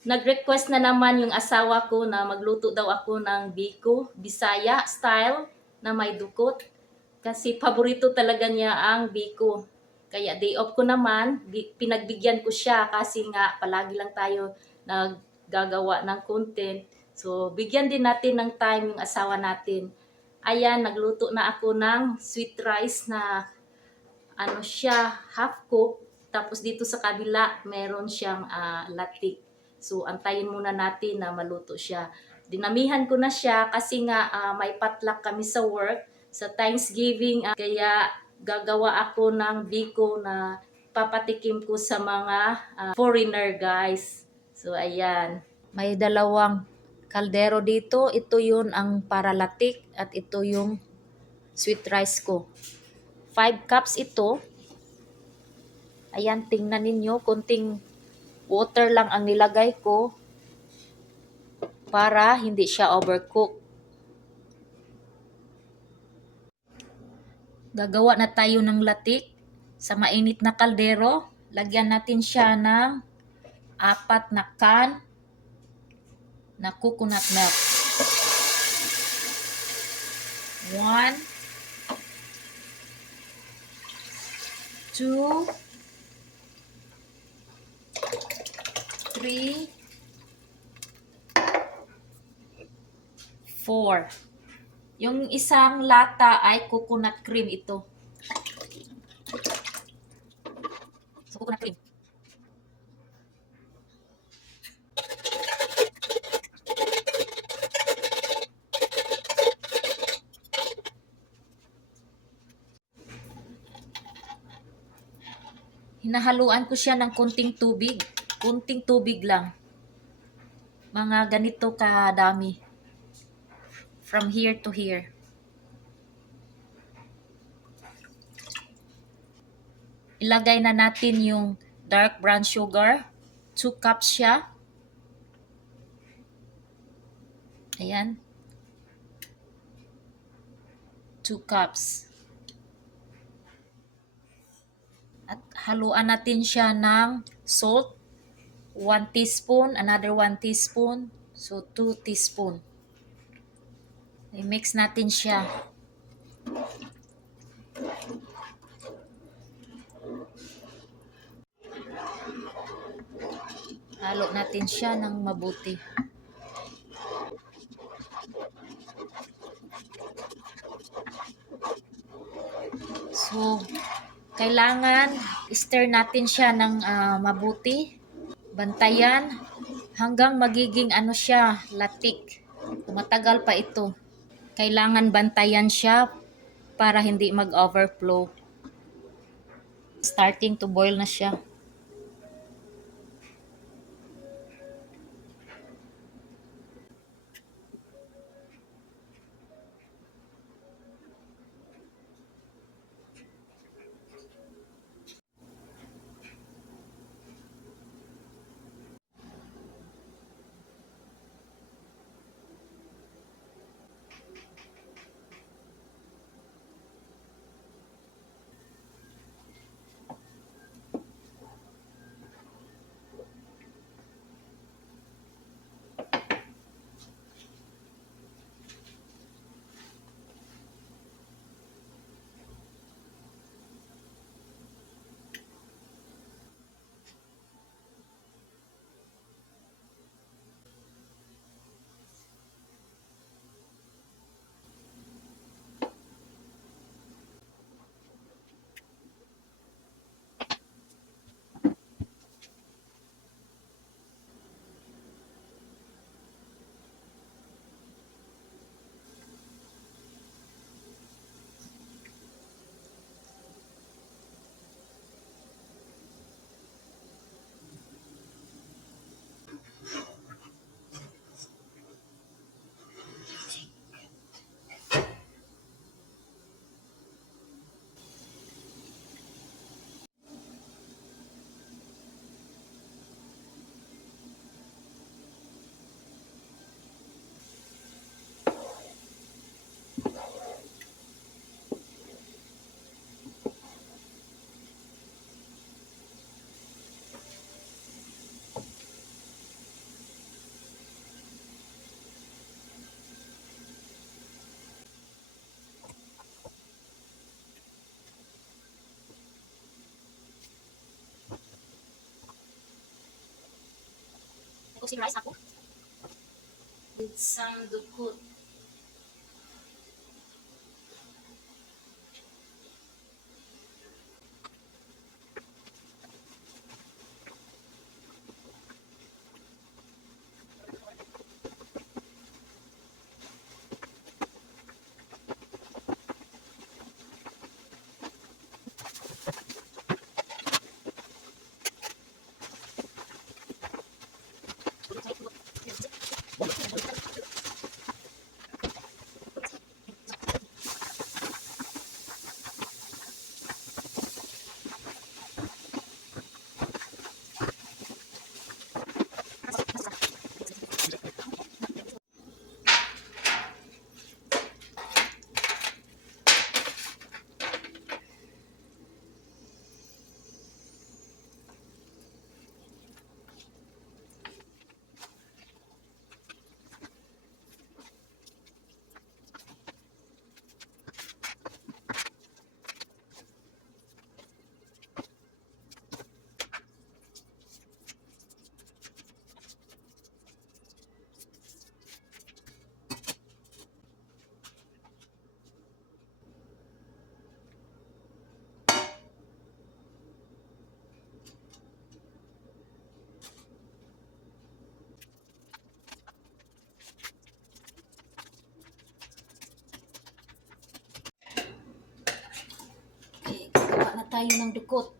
Nag-request na naman yung asawa ko na magluto daw ako ng Biko Bisaya style na may dukot. Kasi paborito talaga niya ang Biko. Kaya day off ko naman, pinagbigyan ko siya kasi nga palagi lang tayo naggagawa ng content. So bigyan din natin ng time yung asawa natin. Ayan, nagluto na ako ng sweet rice na ano siya, half cook. Tapos dito sa kabila, meron siyang latik. So, antayin muna natin na maluto siya. Dinamihan ko na siya kasi nga may potluck kami sa work sa Thanksgiving. Kaya gagawa ako ng biko na papatikim ko sa mga foreigner guys. So, ayan. May dalawang kaldero dito. Ito yun ang para latik at ito yung sweet rice ko. 5 cups ito. Ayan, tingnan ninyo, kunting water lang ang nilagay ko para hindi siya overcook. Gagawa na tayo ng latik sa mainit na kaldero. Lagyan natin siya ng 4 na can na coconut milk. 1, 2, 3, 4. Yung isang lata ay coconut cream ito. So, coconut cream. Hinahaluan ko siya ng kunting tubig. Kunting tubig lang. Mga ganito kadami. From here to here. Ilagay na natin yung dark brown sugar. 2 cups siya. Ayan. 2 cups. At haluan natin siya ng salt. 1 teaspoon, another 1 teaspoon. So, 2 teaspoon. I-mix natin siya. Halo natin siya ng mabuti. So, kailangan stir natin siya ng mabuti. Bantayan hanggang magiging ano siya, latik. Matagal pa ito. Kailangan bantayan siya para hindi mag-overflow. Starting to boil na siya. Cooks rice ako. With some dokot. Okay, gagawa na tayo ng dokot.